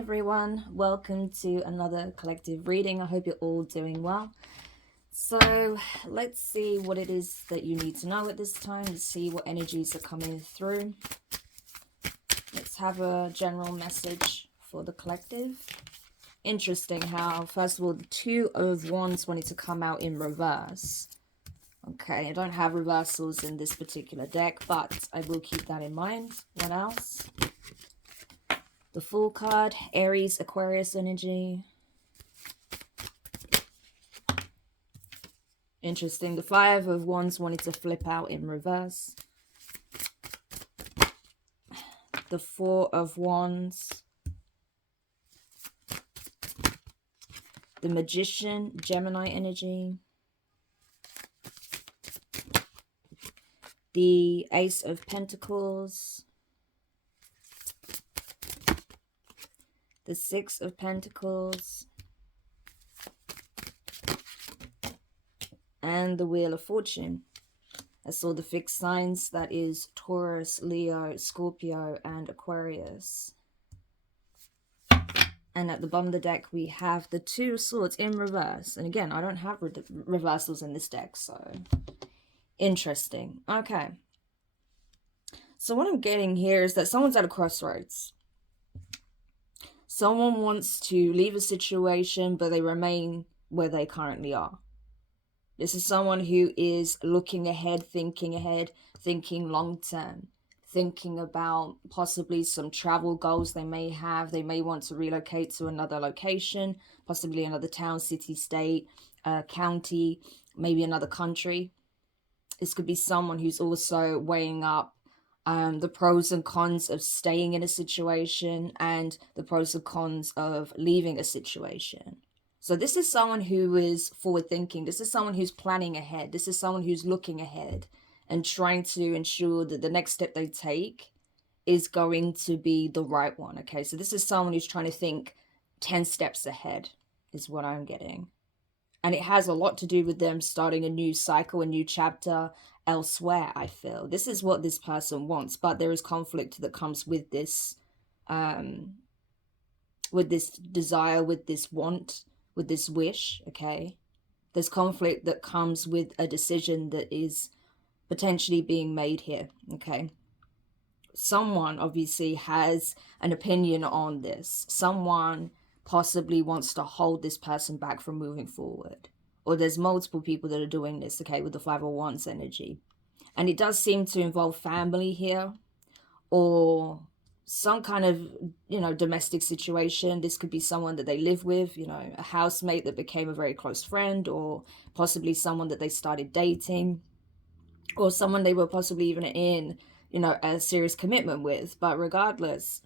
everyone, welcome to another collective reading. I hope you're all doing well. So let's see what it is that you need to know at this time. Let's see what energies are coming through. Let's have a general message for the collective. Interesting how, first of all, the Two of Wands wanted to come out in reverse. Okay, I don't have reversals in this particular deck, but I will keep that in mind. What else? The Fool card, Aries, Aquarius energy. Interesting. The Five of Wands wanted to flip out in reverse. The Four of Wands. The Magician, Gemini energy. The Ace of Pentacles. The Six of Pentacles. And the Wheel of Fortune. I saw the fixed signs, that is Taurus, Leo, Scorpio, and Aquarius. And at the bottom of the deck, we have the Two of Swords in reverse. And again, I don't have reversals in this deck, so interesting. Okay. So what I'm getting here is that someone's at a crossroads. Someone wants to leave a situation, but they remain where they currently are. This is someone who is looking ahead, thinking long term, thinking about possibly some travel goals they may have. They may want to relocate to another location, possibly another town, city, state, county, maybe another country. This could be someone who's also weighing up the pros and cons of staying in a situation and the pros and cons of leaving a situation. So this is someone who is forward thinking. This is someone who's planning ahead. This is someone who's looking ahead and trying to ensure that the next step they take is going to be the right one. Okay, so this is someone who's trying to think 10 steps ahead is what I'm getting. And it has a lot to do with them starting a new cycle, a new chapter elsewhere, I feel. This is what this person wants, but there is conflict that comes with this desire, with this want, with this wish, okay? There's conflict that comes with a decision that is potentially being made here, okay? Someone obviously has an opinion on this. Someone possibly wants to hold this person back from moving forward. Or there's multiple people that are doing this, okay, with the Five of Wands energy. And it does seem to involve family here, or some kind of, domestic situation. This could be someone that they live with, a housemate that became a very close friend, or possibly someone that they started dating, or someone they were possibly even in, a serious commitment with. But regardless,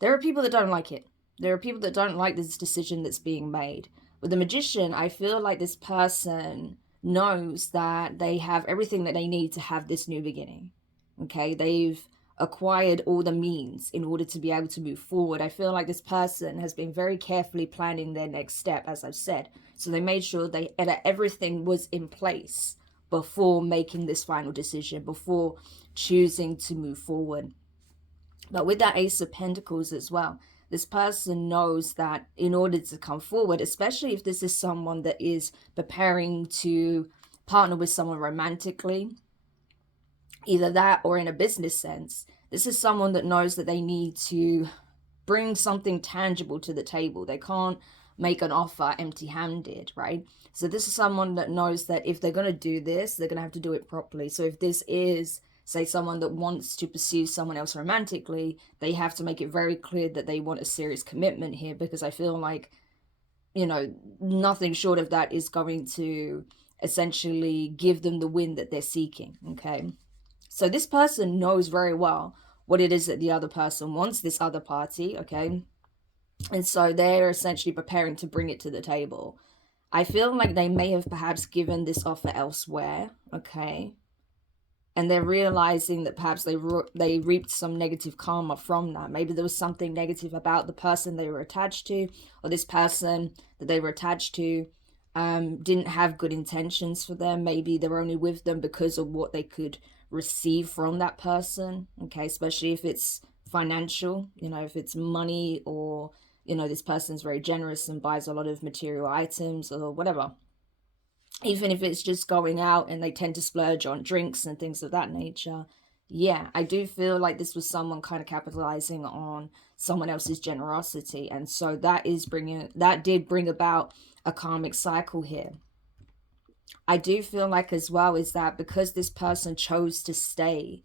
there are people that don't like it. There are people that don't like this decision that's being made. With the Magician, I feel like this person knows that they have everything that they need to have this new beginning. Okay, they've acquired all the means in order to be able to move forward. I feel like this person has been very carefully planning their next step, as I've said. So they made sure that everything was in place before making this final decision, before choosing to move forward. But with that Ace of Pentacles as well, this person knows that in order to come forward, especially if this is someone that is preparing to partner with someone romantically, either that or in a business sense, this is someone that knows that they need to bring something tangible to the table. They can't make an offer empty-handed, right? So this is someone that knows that if they're going to do this, they're going to have to do it properly. So if this is, say, someone that wants to pursue someone else romantically, they have to make it very clear that they want a serious commitment here, because I feel like, nothing short of that is going to essentially give them the win that they're seeking, okay? So this person knows very well what it is that the other person wants, this other party, okay? And so they're essentially preparing to bring it to the table. I feel like they may have perhaps given this offer elsewhere, okay? And they're realizing that perhaps they reaped some negative karma from that. Maybe there was something negative about the person they were attached to, or this person that they were attached to didn't have good intentions for them. Maybe they were only with them because of what they could receive from that person, okay? Especially if it's financial, you know, if it's money, or, you know, this person's very generous and buys a lot of material items or whatever. Even if it's just going out and they tend to splurge on drinks and things of that nature. Yeah, I do feel like this was someone kind of capitalizing on someone else's generosity. And so that did bring about a karmic cycle here. I do feel like as well is that because this person chose to stay,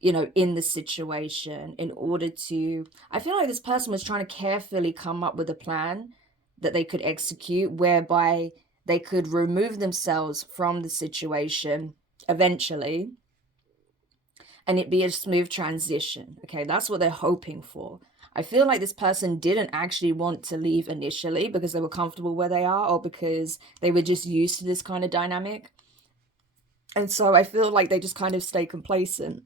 you know, in the situation in order to, I feel like this person was trying to carefully come up with a plan that they could execute whereby they could remove themselves from the situation eventually and it be a smooth transition. Okay, that's what they're hoping for. I feel like this person didn't actually want to leave initially because they were comfortable where they are, or because they were just used to this kind of dynamic. And so I feel like they just kind of stay complacent,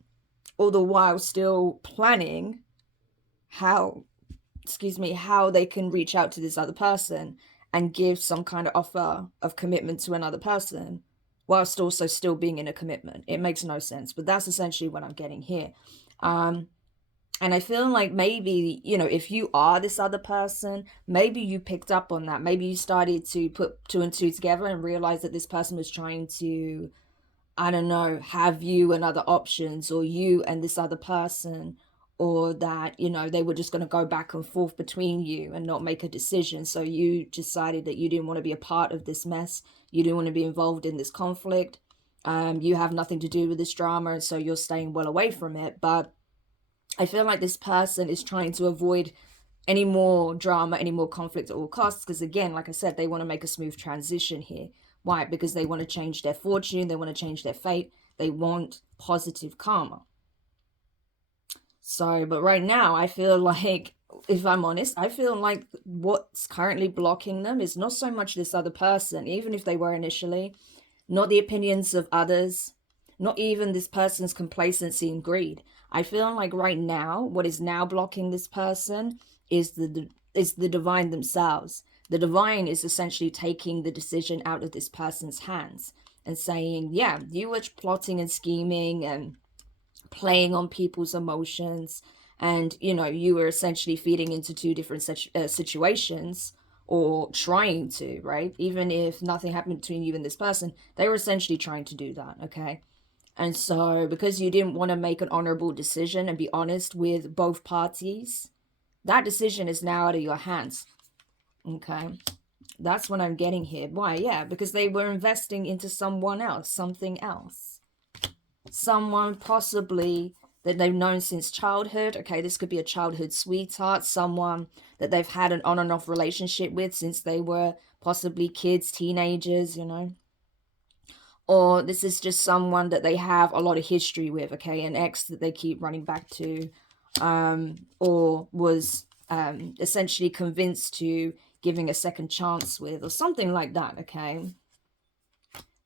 all the while still planning how, excuse me, how they can reach out to this other person and give some kind of offer of commitment to another person whilst also still being in a commitment. It makes no sense, but that's essentially what I'm getting here. And I feel like maybe, you know, if you are this other person, maybe you picked up on that. Maybe you started to put two and two together and realize that this person was trying to, I don't know, have you and other options, or you and this other person, or that, you know, they were just going to go back and forth between you and not make a decision. So you decided that you didn't want to be a part of this mess. You didn't want to be involved in this conflict. You have nothing to do with this drama, and so you're staying well away from it. But I feel like this person is trying to avoid any more drama, any more conflict at all costs. Because again, like I said, they want to make a smooth transition here. Why? Because they want to change their fortune. They want to change their fate. They want positive karma. So, but right now, I feel like, if I'm honest, I feel like what's currently blocking them is not so much this other person, even if they were initially, not the opinions of others, not even this person's complacency and greed. I feel like right now, what is now blocking this person is the divine themselves. The divine is essentially taking the decision out of this person's hands and saying, yeah, you were plotting and scheming and playing on people's emotions, and, you know, you were essentially feeding into two different situations, or trying to, right? Even if nothing happened between you and this person, they were essentially trying to do that, okay? And so because you didn't want to make an honorable decision and be honest with both parties, that decision is now out of your hands. Okay. That's what I'm getting here. Why? Yeah, because they were investing into someone else, something else. Someone possibly that they've known since childhood. Okay, this could be a childhood sweetheart, someone that they've had an on and off relationship with since they were possibly kids, teenagers, you know. Or this is just someone that they have a lot of history with, okay, an ex that they keep running back to, or was essentially convinced to giving a second chance with, or something like that, okay.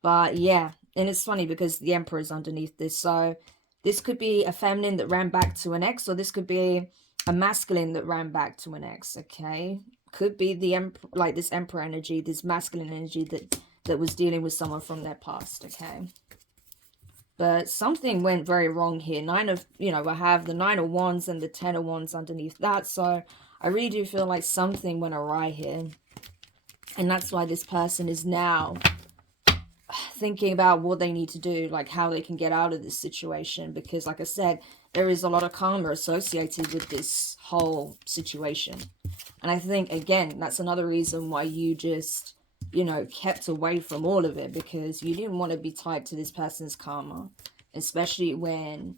But yeah, and it's funny because the Emperor is underneath this, so this could be a feminine that ran back to an ex, or this could be a masculine that ran back to an ex, okay. Could be the like this Emperor energy, this masculine energy that was dealing with someone from their past, okay. But something went very wrong here. Nine of, you know, I have the 9 of Wands and the 10 of Wands underneath that, so I really do feel like something went awry here. And that's why this person is now thinking about what they need to do, like how they can get out of this situation, because like I said, there is a lot of karma associated with this whole situation. And I think, again, that's another reason why you just, you know, kept away from all of it, because you didn't want to be tied to this person's karma, especially when,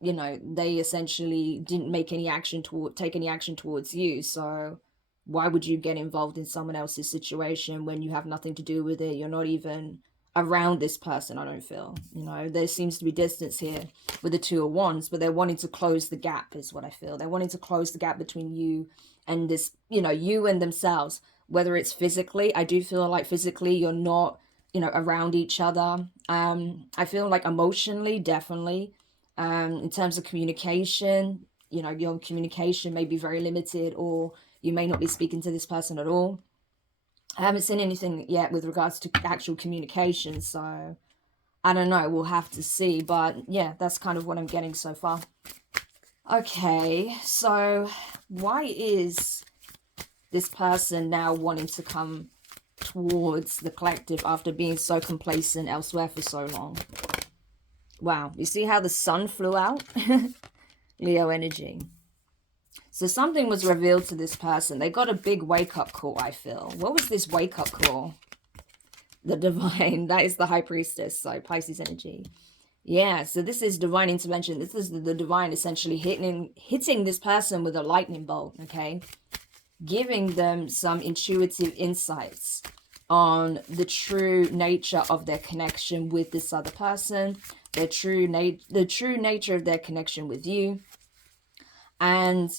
you know, they essentially didn't make any action take any action towards you. So why would you get involved in someone else's situation when you have nothing to do with it? You're not even around this person, I don't feel. You know, there seems to be distance here with the 2 of Wands, but they're wanting to close the gap is what I feel. They're wanting to close the gap between you and this, you know, you and themselves, whether it's physically. I do feel like physically you're not, you know, around each other. I feel like emotionally, definitely. In terms of communication, you know, your communication may be very limited, or you may not be speaking to this person at all. I haven't seen anything yet with regards to actual communication, so I don't know, we'll have to see. But yeah, that's kind of what I'm getting so far. Okay, so why is this person now wanting to come towards the collective after being so complacent elsewhere for so long? Wow, you see how the sun flew out? Leo energy. So something was revealed to this person. They got a big wake-up call, I feel. What was this wake-up call? The divine. That is the high priestess. So Pisces energy. Yeah, so this is divine intervention. This is the divine essentially hitting this person with a lightning bolt, okay? Giving them some intuitive insights on the true nature of their connection with this other person, the true nature of their connection with you. And,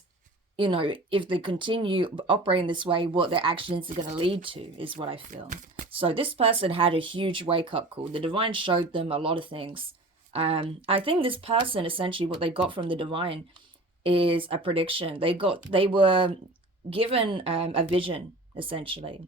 you know, if they continue operating this way, what their actions are going to lead to is what I feel. So this person had a huge wake-up call. The divine showed them a lot of things. I think this person, essentially what they got from the divine is a prediction. They were given a vision, essentially,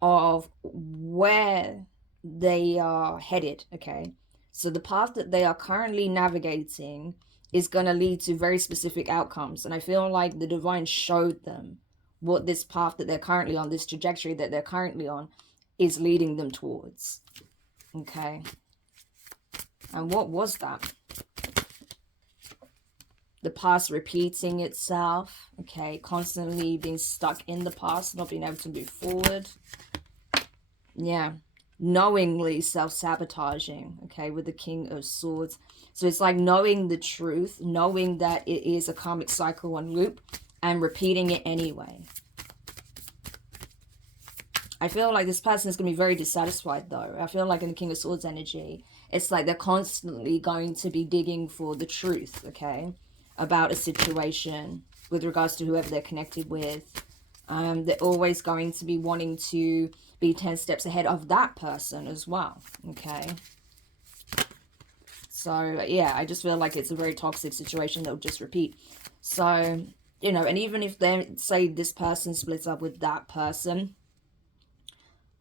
of where they are headed, okay? So the path that they are currently navigating is going to lead to very specific outcomes. And I feel like the divine showed them what this path that they're currently on, this trajectory that they're currently on, is leading them towards, okay? And what was that? The past repeating itself, okay? Constantly being stuck in the past, not being able to move forward. Yeah. Knowingly self-sabotaging, okay, with the King of Swords. So it's like knowing the truth, knowing that it is a karmic cycle on loop, and repeating it anyway. I feel like this person is going to be very dissatisfied, though. I feel like in the King of Swords energy, it's like they're constantly going to be digging for the truth, okay, about a situation with regards to whoever they're connected with. They're always going to be wanting to be 10 steps ahead of that person as well, okay? So, yeah, I just feel like it's a very toxic situation that will just repeat. So, you know, and even if they say this person splits up with that person,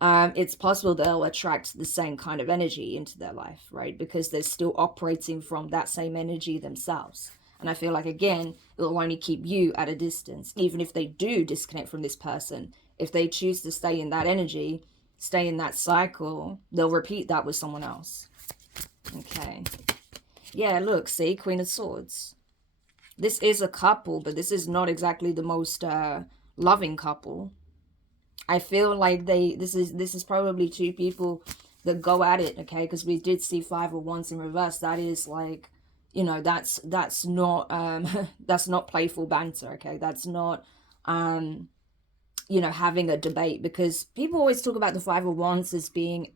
it's possible they'll attract the same kind of energy into their life, right? Because they're still operating from that same energy themselves. And I feel like, again, it will only keep you at a distance. Even if they do disconnect from this person, if they choose to stay in that energy, stay in that cycle, they'll repeat that with someone else. Okay. Yeah, look, see, Queen of Swords. This is a couple, but this is not exactly the most loving couple. I feel like this is probably two people that go at it, okay? Because we did see 5 of Wands in reverse. That is like, you know, that's not that's not playful banter, okay? That's not you know, having a debate, because people always talk about the 5 of Wands as being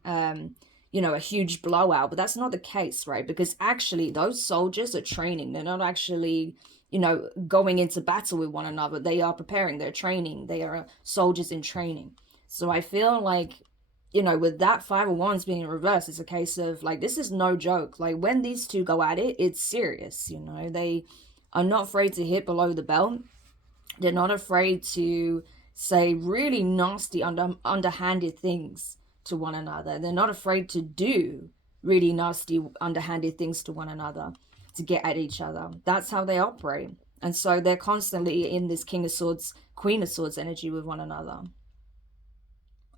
you know, a huge blowout, but that's not the case, right? Because actually those soldiers are training. They're not actually, you know, going into battle with one another. They are preparing, they're training, they are soldiers in training. So I feel like, you know, with that 5 of Wands being in reverse, it's a case of like, this is no joke. Like when these two go at it, it's serious, you know. They are not afraid to hit below the belt. They're not afraid to say really nasty, underhanded things to one another. They're not afraid to do really nasty, underhanded things to one another to get at each other. That's how they operate. And so they're constantly in this King of Swords, Queen of Swords energy with one another.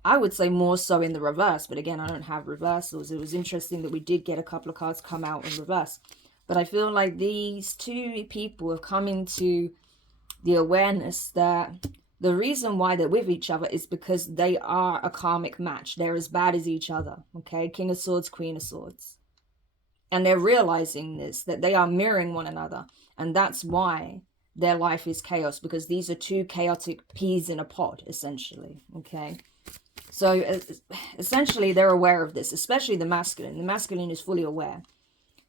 I would say more so in the reverse, but again, I don't have reversals. It was interesting that we did get a couple of cards come out in reverse. But I feel like these two people have come into the awareness that the reason why they're with each other is because they are a karmic match. They're as bad as each other, okay? King of Swords, Queen of Swords. And they're realizing this, that they are mirroring one another. And that's why their life is chaos, because these are two chaotic peas in a pod, essentially, okay? So essentially they're aware of this, especially the masculine. The masculine is fully aware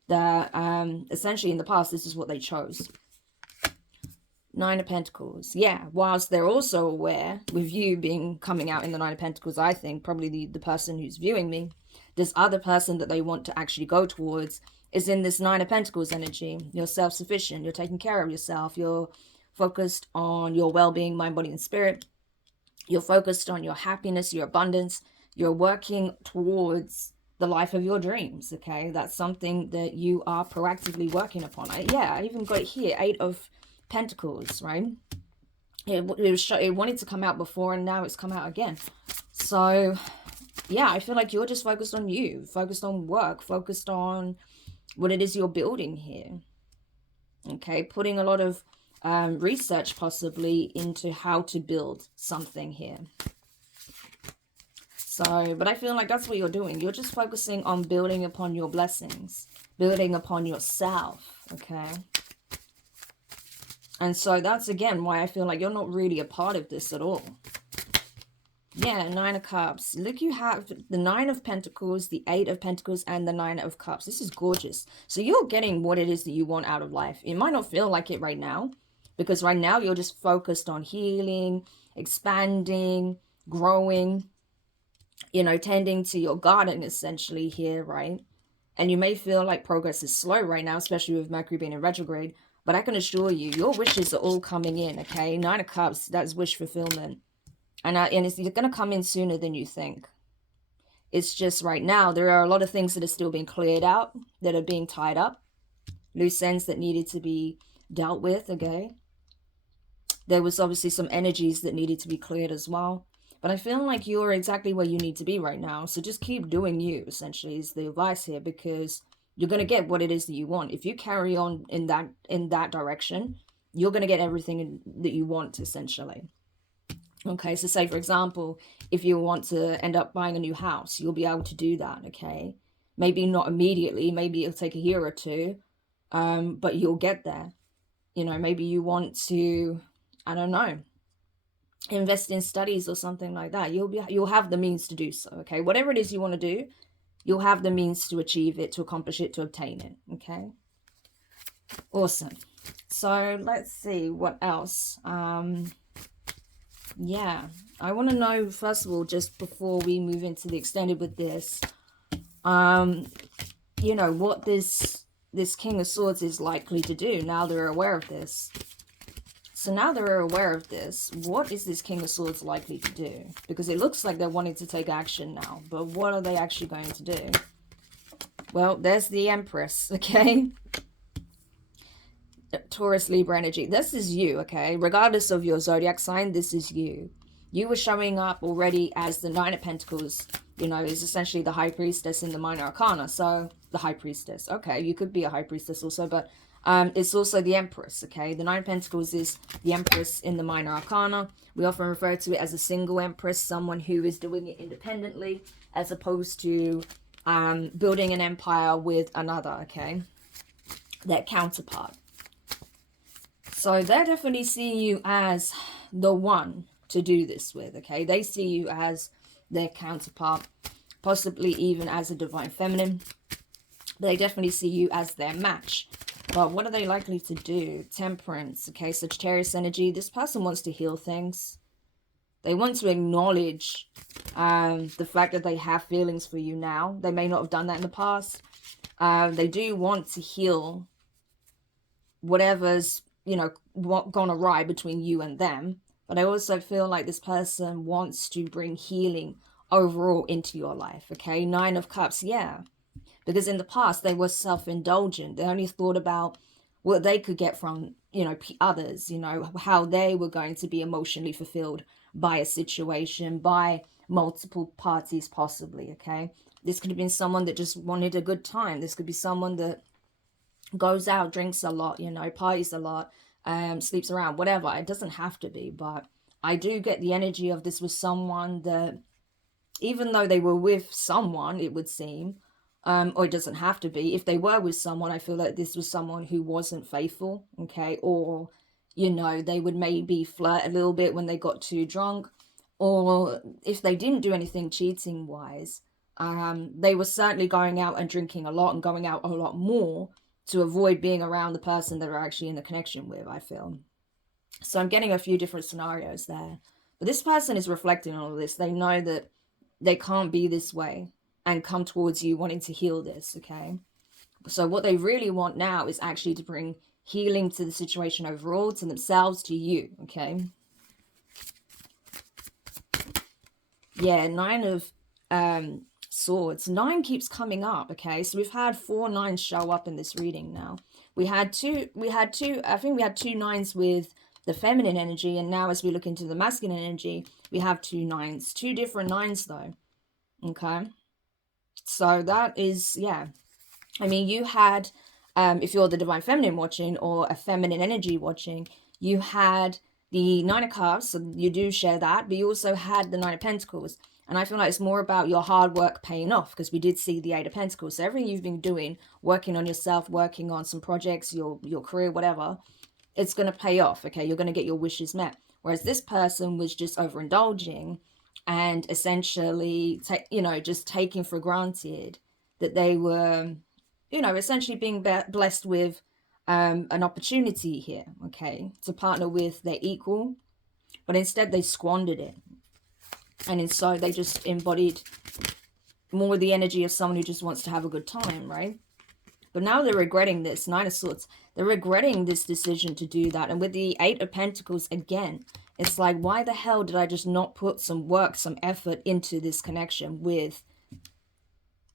that essentially in the past, this is what they chose. 9 of Pentacles. Yeah, whilst they're also aware, with you being coming out in the 9 of Pentacles, I think probably the person who's viewing me, this other person that they want to actually go towards is in this 9 of Pentacles energy. You're self-sufficient. You're taking care of yourself. You're focused on your well-being, mind, body, and spirit. You're focused on your happiness, your abundance. You're working towards the life of your dreams, okay? That's something that you are proactively working upon. I even got it here, 8 of Pentacles, right? It wanted to come out before, and now it's come out again. So yeah, I feel like you're just focused on you, focused on work, focused on what it is you're building here. Okay, putting a lot of research possibly into how to build something here. So, but I feel like that's what you're doing. You're just focusing on building upon your blessings, building upon yourself, okay? And so that's, again, why I feel like you're not really a part of this at all. Yeah, 9 of Cups. Look, you have the 9 of Pentacles, the 8 of Pentacles, and the 9 of Cups. This is gorgeous. So you're getting what it is that you want out of life. It might not feel like it right now, because right now you're just focused on healing, expanding, growing, you know, tending to your garden essentially here, right? And you may feel like progress is slow right now, especially with Mercury being in retrograde. But I can assure you, your wishes are all coming in, okay? 9 of Cups, that's wish fulfillment. And it's going to come in sooner than you think. It's just right now, there are a lot of things that are still being cleared out, that are being tied up. Loose ends that needed to be dealt with, okay? There was obviously some energies that needed to be cleared as well. But I feel like you're exactly where you need to be right now. So just keep doing you, essentially, is the advice here. Because you're going to get what it is that you want. If you carry on in that direction, you're going to get everything that you want, essentially. Okay, so say, for example, if you want to end up buying a new house, you'll be able to do that, okay? Maybe not immediately, maybe it'll take a year or two, but you'll get there. You know, maybe you want to, I don't know, invest in studies or something like that. You'll have the means to do so, okay? Whatever it is you want to do, you'll have the means to achieve it, to accomplish it, to obtain it, okay? Awesome. So let's see what else. Yeah, I want to know, first of all, just before we move into the extended with this, you know, what this King of Swords is likely to do now they're aware of this. So now they're aware of this, what is this King of Swords likely to do? Because it looks like they're wanting to take action now, but what are they actually going to do? Well, there's the Empress, okay? Taurus, Libra energy. This is you, okay? Regardless of your zodiac sign, this is you. You were showing up already as the 9 of Pentacles, you know, is essentially the High Priestess in the Minor Arcana. So, the High Priestess. Okay, you could be a High Priestess also, but it's also the Empress, okay? The 9 of Pentacles is the Empress in the Minor Arcana. We often refer to it as a single Empress, someone who is doing it independently, as opposed to building an empire with another, okay? Their counterpart. So they're definitely seeing you as the one to do this with, okay? They see you as their counterpart, possibly even as a divine feminine. They definitely see you as their match. But what are they likely to do? Temperance, okay? Sagittarius energy. This person wants to heal things. They want to acknowledge the fact that they have feelings for you now. They may not have done that in the past. They do want to heal whatever's, you know, gone awry between you and them. But I also feel like this person wants to bring healing overall into your life, okay? 9 of Cups, yeah. Because in the past, they were self-indulgent. They only thought about what they could get from, you know, others, you know, how they were going to be emotionally fulfilled by a situation, by multiple parties possibly, okay? This could have been someone that just wanted a good time. This could be someone that goes out, drinks a lot, you know, parties a lot, sleeps around, whatever. It doesn't have to be, but I do get the energy of this was someone that, even though they were with someone, it would seem, or it doesn't have to be, if they were with someone, I feel like this was someone who wasn't faithful, okay, or, you know, they would maybe flirt a little bit when they got too drunk, or if they didn't do anything cheating wise, they were certainly going out and drinking a lot and going out a lot more to avoid being around the person that are actually in the connection with, I feel. So I'm getting a few different scenarios there. But this person is reflecting on all this. They know that they can't be this way and come towards you wanting to heal this, okay? So what they really want now is actually to bring healing to the situation overall, to themselves, to you, okay? Yeah, 9 of Swords. 9 keeps coming up, okay? So we've had 4 9s show up in this reading now. I think we had 2 9s with the feminine energy, and now as we look into the masculine energy, we have 2 9s. 2 different 9s though, okay? So that is, yeah. I mean, you had, if you're the Divine Feminine watching or a feminine energy watching, you had the 9 of Cups, so you do share that, but you also had the 9 of Pentacles. And I feel like it's more about your hard work paying off, because we did see the 8 of Pentacles. So everything you've been doing, working on yourself, working on some projects, your career, whatever, it's going to pay off, okay? You're going to get your wishes met. Whereas this person was just overindulging and essentially, just taking for granted that they were, essentially being blessed with an opportunity here, okay, to partner with their equal, but instead they squandered it. And so they just embodied more the energy of someone who just wants to have a good time, right? But now they're regretting this. 9 of Swords. They're regretting this decision to do that. And with the 8 of Pentacles, again, it's like, why the hell did I just not put some work, some effort into this connection with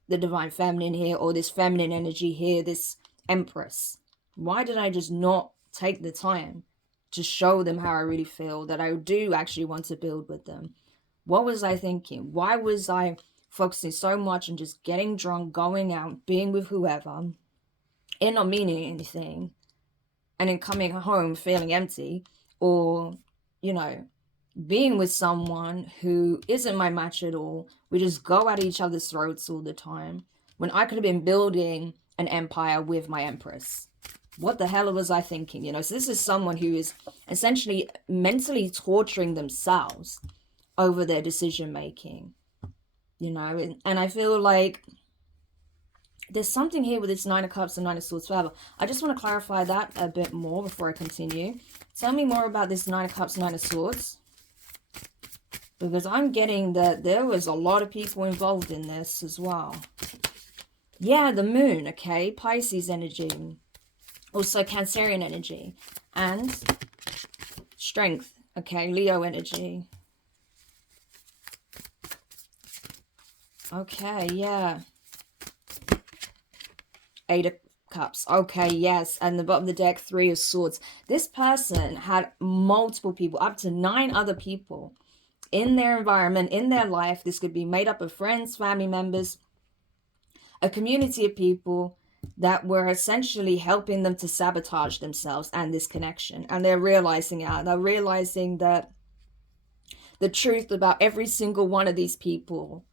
the Divine Feminine here, or this feminine energy here, this Empress? Why did I just not take the time to show them how I really feel, that I do actually want to build with them? What was I thinking? Why was I focusing so much on just getting drunk, going out, being with whoever, and not meaning anything, and then coming home feeling empty, or, being with someone who isn't my match at all? We just go at each other's throats all the time, when I could have been building an empire with my Empress. What the hell was I thinking? So this is someone who is essentially mentally torturing themselves over their decision making, and I feel like there's something here with this 9 of Cups and 9 of Swords forever. I just want to clarify that a bit more before I continue. Tell me more about this 9 of Cups, 9 of Swords, because I'm getting that there was a lot of people involved in this as well. Yeah, the Moon, okay, Pisces energy, also Cancerian energy, and Strength, okay, Leo energy. Okay, yeah. 8 of Cups. Okay, yes. And the bottom of the deck, 3 of Swords. This person had multiple people, up to 9 other people in their environment, in their life. This could be made up of friends, family members, a community of people that were essentially helping them to sabotage themselves and this connection. And they're realizing it. They're realizing that the truth about every single one of these people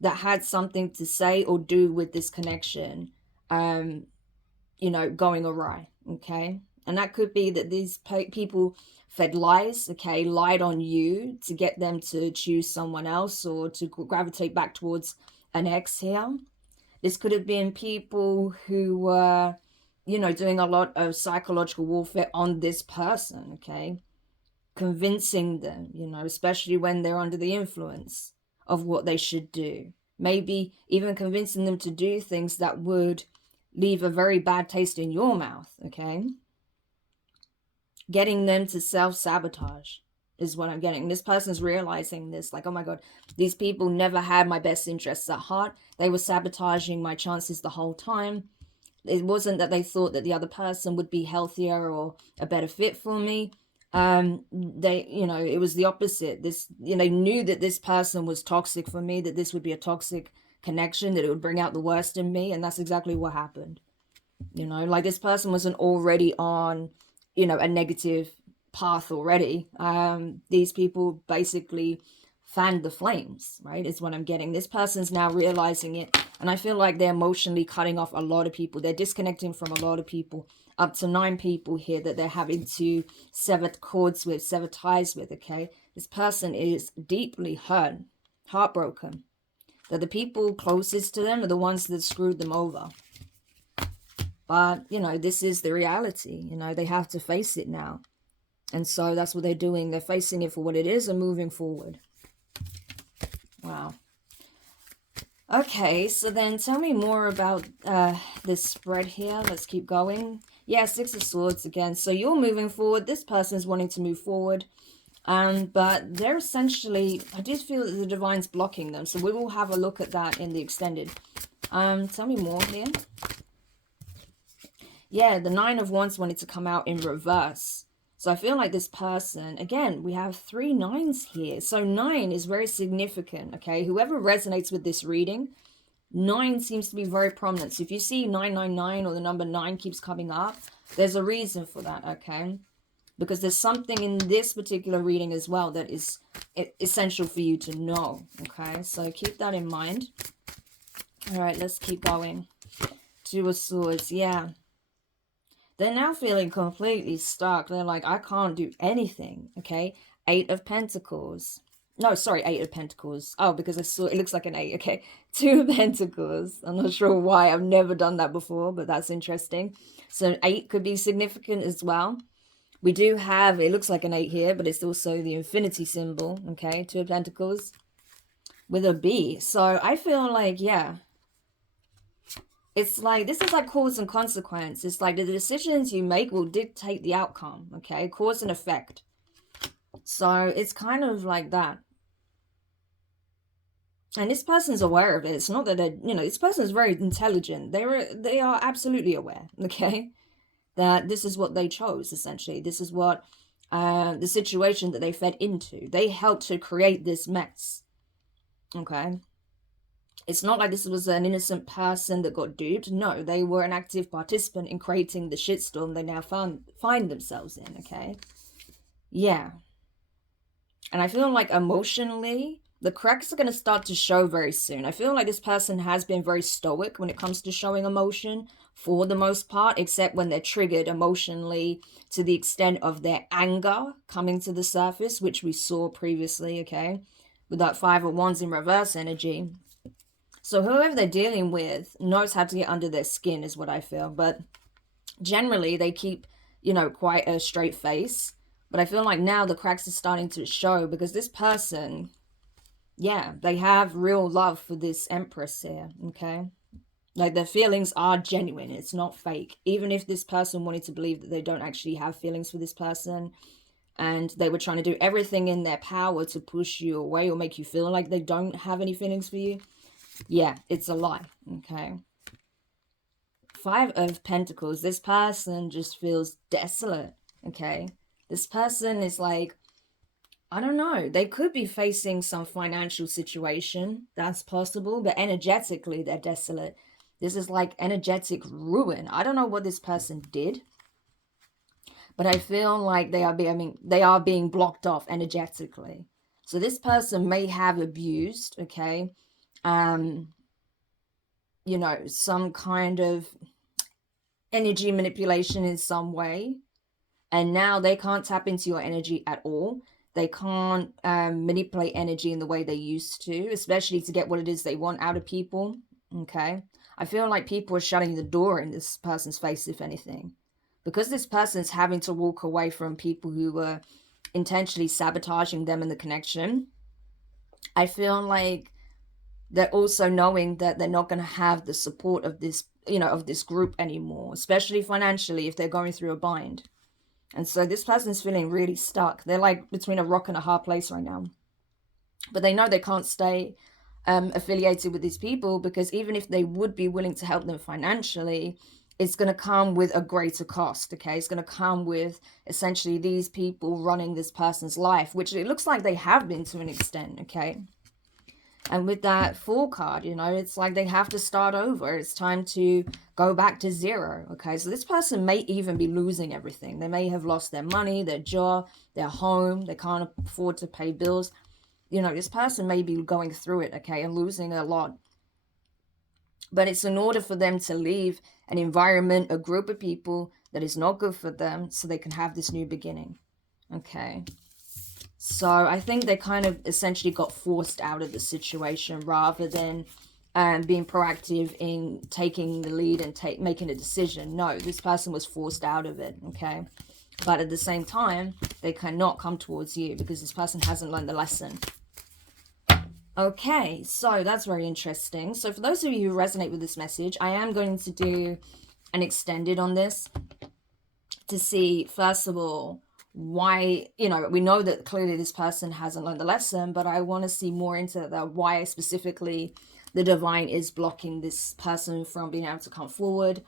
that had something to say or do with this connection, going awry, okay? And that could be that these people fed lies, okay, lied on you to get them to choose someone else or to gravitate back towards an ex here. This could have been people who were, doing a lot of psychological warfare on this person, okay? Convincing them, especially when they're under the influence of what they should do. Maybe even convincing them to do things that would leave a very bad taste in your mouth, okay? Getting them to self-sabotage is what I'm getting. This person's realizing this, like, oh my God, these people never had my best interests at heart. They were sabotaging my chances the whole time. It wasn't that they thought that the other person would be healthier or a better fit for me. It was the opposite. They knew that this person was toxic for me, that this would be a toxic connection, that it would bring out the worst in me. And that's exactly what happened. Like this person wasn't already on, a negative path already. These people basically fanned the flames, right? Is what I'm getting. This person's now realizing it. And I feel like they're emotionally cutting off a lot of people. They're disconnecting from a lot of people. Up to 9 people here that they're having to sever cords with, sever ties with, okay? This person is deeply hurt, heartbroken. That the people closest to them are the ones that screwed them over. But, this is the reality. They have to face it now. And so that's what they're doing. They're facing it for what it is and moving forward. Wow. Okay, so then tell me more about this spread here. Let's keep going. Yeah, 6 of Swords again. So you're moving forward. This person's wanting to move forward. But they're essentially, I did feel that the divine's blocking them, so we will have a look at that in the extended. Tell me more here. Yeah, the Nine of Wands wanted to come out in reverse. So I feel like this person, again, we have 3 nines here. So 9 is very significant, okay? Whoever resonates with this reading, 9 seems to be very prominent. So if you see 999 or the number 9 keeps coming up, there's a reason for that, okay? Because there's something in this particular reading as well that is essential for you to know, okay? So keep that in mind. All right, let's keep going. Two of Swords, yeah. They're now feeling completely stuck. They're like, I can't do anything, okay? 8 of Pentacles. No, sorry, 8 of Pentacles. Oh, because I saw, it looks like an 8, okay? 2 of Pentacles. I'm not sure why. I've never done that before, but that's interesting. So 8 could be significant as well. We do have, it looks like an 8 here, but it's also the infinity symbol, okay? 2 of Pentacles with a B. So I feel like, yeah, it's like, this is like cause and consequence. It's like the decisions you make will dictate the outcome, okay? Cause and effect. So it's kind of like that. And this person's aware of it. It's not that they're, you know, this person's very intelligent. They are absolutely aware, okay? That this is what they chose, essentially. This is what, the situation that they fed into. They helped to create this mess, okay? It's not like this was an innocent person that got duped. No, they were an active participant in creating the shitstorm they now find themselves in, okay? Yeah. And I feel like emotionally, the cracks are going to start to show very soon. I feel like this person has been very stoic when it comes to showing emotion for the most part, except when they're triggered emotionally to the extent of their anger coming to the surface, which we saw previously, okay? With that 5 of Wands in reverse energy. So whoever they're dealing with knows how to get under their skin is what I feel. But generally they keep, you know, quite a straight face. But I feel like now the cracks are starting to show because this person, yeah, they have real love for this Empress here, okay? Like their feelings are genuine. It's not fake. Even if this person wanted to believe that they don't actually have feelings for this person and they were trying to do everything in their power to push you away or make you feel like they don't have any feelings for you, yeah, it's a lie, okay? 5 of Pentacles, this person just feels desolate, okay? This person is like, I don't know, they could be facing some financial situation, that's possible, but energetically they're desolate. This is like energetic ruin. I don't know what this person did, but I feel like they are being blocked off energetically. So this person may have abused, okay, you know, some kind of energy manipulation in some way. And now they can't tap into your energy at all. They can't manipulate energy in the way they used to, especially to get what it is they want out of people, okay? I feel like people are shutting the door in this person's face, if anything. Because this person's having to walk away from people who were intentionally sabotaging them in the connection, I feel like they're also knowing that they're not going to have the support of this, you know, of this group anymore, especially financially if they're going through a bind. And so this person's feeling really stuck. They're like between a rock and a hard place right now. But they know they can't stay affiliated with these people because even if they would be willing to help them financially, it's going to come with a greater cost, okay? It's going to come with essentially these people running this person's life, which it looks like they have been to an extent, okay? And with that Fool card, you know, it's like they have to start over. It's time to go back to zero, okay? So this person may even be losing everything. They may have lost their money, their job, their home. They can't afford to pay bills. You know, this person may be going through it, okay, and losing a lot. But it's in order for them to leave an environment, a group of people that is not good for them so they can have this new beginning, okay? So I think they kind of essentially got forced out of the situation rather than being proactive in taking the lead and making a decision. No, this person was forced out of it, okay? But at the same time, they cannot come towards you because this person hasn't learned the lesson. Okay, so that's very interesting. So for those of you who resonate with this message, I am going to do an extended on this to see, first of all, why, you know, we know that clearly this person hasn't learned the lesson, but I want to see more into the why specifically the divine is blocking this person from being able to come forward.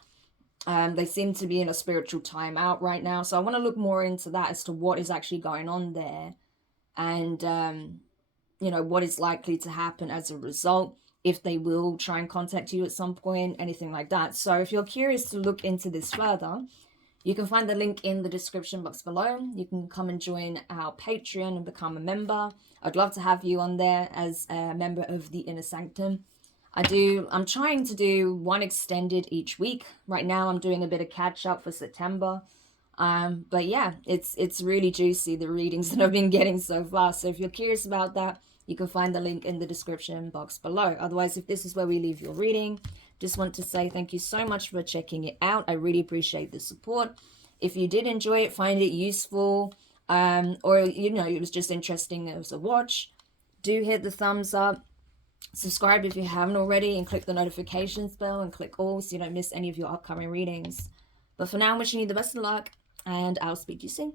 They seem to be in a spiritual timeout right now, so I want to look more into that as to what is actually going on there, and you know, what is likely to happen as a result, if they will try and contact you at some point, anything like that. So if you're curious to look into this further, you can find the link in the description box below. You can come and join our Patreon and become a member. I'd love to have you on there as a member of the Inner Sanctum. I'm trying to do one extended each week. Right now I'm doing a bit of catch up for September. But yeah, it's really juicy, the readings that I've been getting so far. So if you're curious about that, you can find the link in the description box below. Otherwise, if this is where we leave your reading, just want to say thank you so much for checking it out. I really appreciate the support. If you did enjoy it, find it useful, or, you know, it was just interesting as a watch, do hit the thumbs up. Subscribe if you haven't already, and click the notifications bell and click all so you don't miss any of your upcoming readings. But for now, I'm wishing you the best of luck, and I'll speak to you soon.